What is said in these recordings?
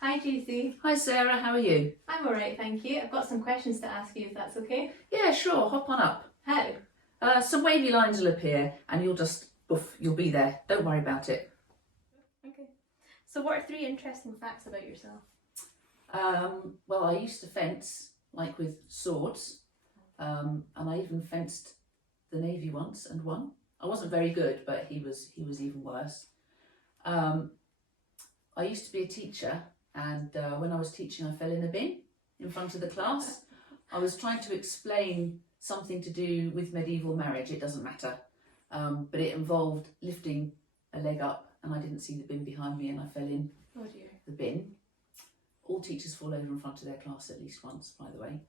Hi GC. Hi Sarah, how are you? I'm alright, thank you. I've got some questions to ask you if that's okay. Yeah, sure, hop on up. How? Some wavy lines will appear and you'll be there. Don't worry about it. Okay. So what are 3 interesting facts about yourself? Well, I used to fence, like with swords, and I even fenced the Navy once and won. I wasn't very good, but he was even worse. I used to be a teacher, and when I was teaching I fell in a bin in front of the class. I was trying to explain something to do with medieval marriage, it doesn't matter, but it involved lifting a leg up and I didn't see the bin behind me and I fell in the bin. All teachers fall over in front of their class at least once, by the way.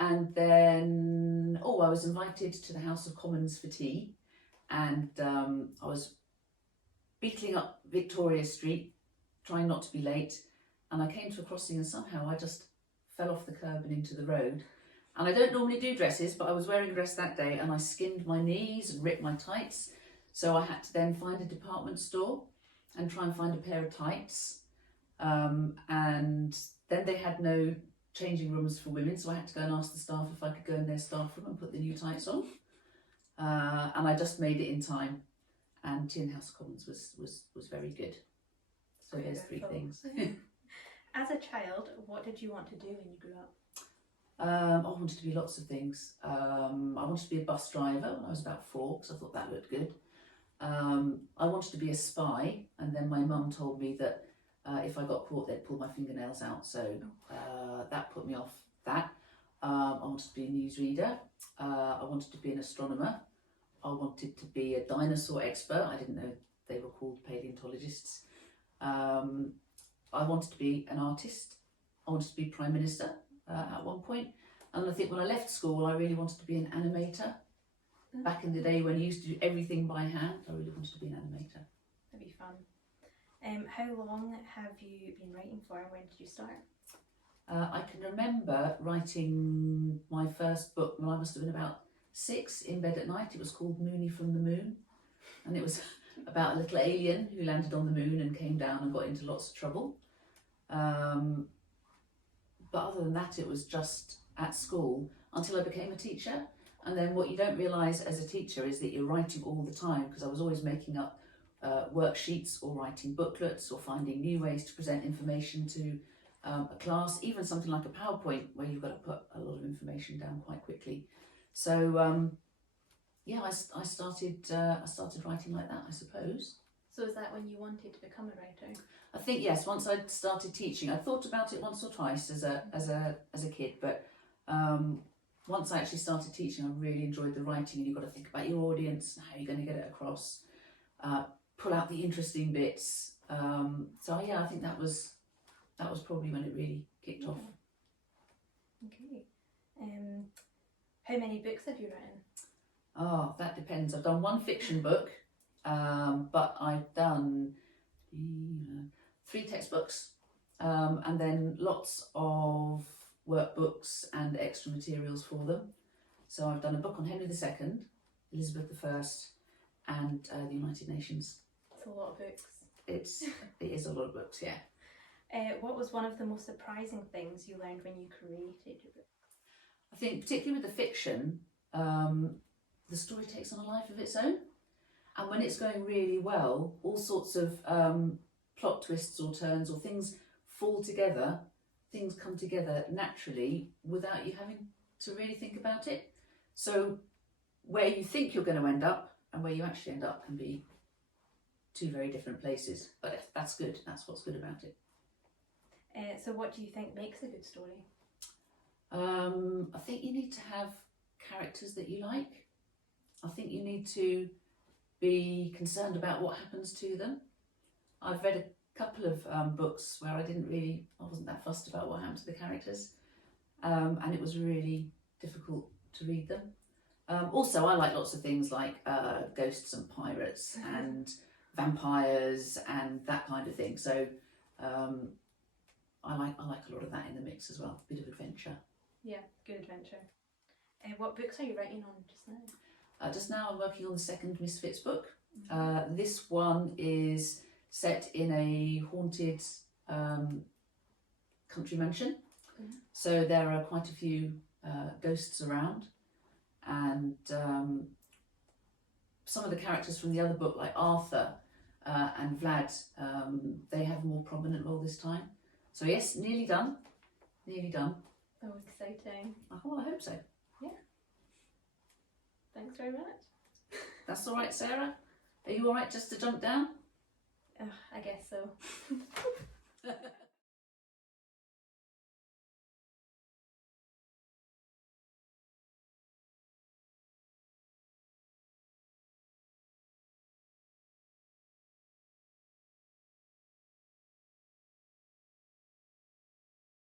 And then, I was invited to the House of Commons for tea, and I was beetling up Victoria Street, trying not to be late, and I came to a crossing and somehow I just fell off the curb and into the road. And I don't normally do dresses, but I was wearing a dress that day and I skinned my knees and ripped my tights. So I had to then find a department store and try and find a pair of tights. And then they had no changing rooms for women, so I had to go and ask the staff if I could go in their staff room and put the new tights on. And I just made it in time. And tea in House of Commons was very good. So there's 3 things. As a child, what did you want to do when you grew up? I wanted to be lots of things. I wanted to be a bus driver when I was about 4 because I thought that looked good. I wanted to be a spy, and then my mum told me that if I got caught they'd pull my fingernails out, so that put me off that. I wanted to be a newsreader. I wanted to be an astronomer. I wanted to be a dinosaur expert. I didn't know they were called paleontologists. I wanted to be an artist. I wanted to be Prime Minister at one point. And I think when I left school, I really wanted to be an animator. Back in the day when you used to do everything by hand, I really wanted to be an animator. That'd be fun. How long have you been writing for, and when did you start? I can remember writing my first book when I must have been about 6 in bed at night. It was called Moony from the Moon, and it was about a little alien who landed on the moon and came down and got into lots of trouble. But other than that, it was just at school until I became a teacher. And then what you don't realise as a teacher is that you're writing all the time, because I was always making up worksheets or writing booklets or finding new ways to present information to a class, even something like a PowerPoint where you've got to put a lot of information down quite quickly. So yeah, I started writing like that, I suppose. So is that when you wanted to become a writer? I think yes. Once I started teaching, I thought about it once or twice as a kid, but once I actually started teaching, I really enjoyed the writing. And you've got to think about your audience and how you're going to get it across. Pull out the interesting bits. So yeah, I think that was probably when it really kicked off. Okay. How many books have you written? Oh, that depends. I've done 1 fiction book, but I've done 3 textbooks, and then lots of workbooks and extra materials for them. So I've done a book on Henry II, Elizabeth I, and the United Nations. It's a lot of books. It is a lot of books, yeah. What was one of the most surprising things you learned when you created your book? I think particularly with the fiction, the story takes on a life of its own, and when it's going really well, all sorts of plot twists or turns or things fall together, things come together naturally without you having to really think about it. So where you think you're going to end up and where you actually end up can be 2 very different places, but that's good. That's what's good about it. So what do you think makes a good story? I think you need to have characters that you like. I think you need to be concerned about what happens to them. I've read a couple of books where I wasn't that fussed about what happened to the characters, and it was really difficult to read them. Also, I like lots of things like ghosts and pirates and vampires and that kind of thing. So I like a lot of that in the mix as well. Bit of adventure. Yeah, good adventure. What books are you writing on just now? Just now I'm working on the 2nd Miss Fitz book. This one is set in a haunted country mansion. Mhm. So there are quite a few ghosts around, and some of the characters from the other book, like Arthur and Vlad, they have a more prominent role this time. So yes, nearly done. Nearly done. Oh, exciting. Well, I hope so. Thanks very much. That's all right, Sarah? Are you all right just to jump down? I guess so.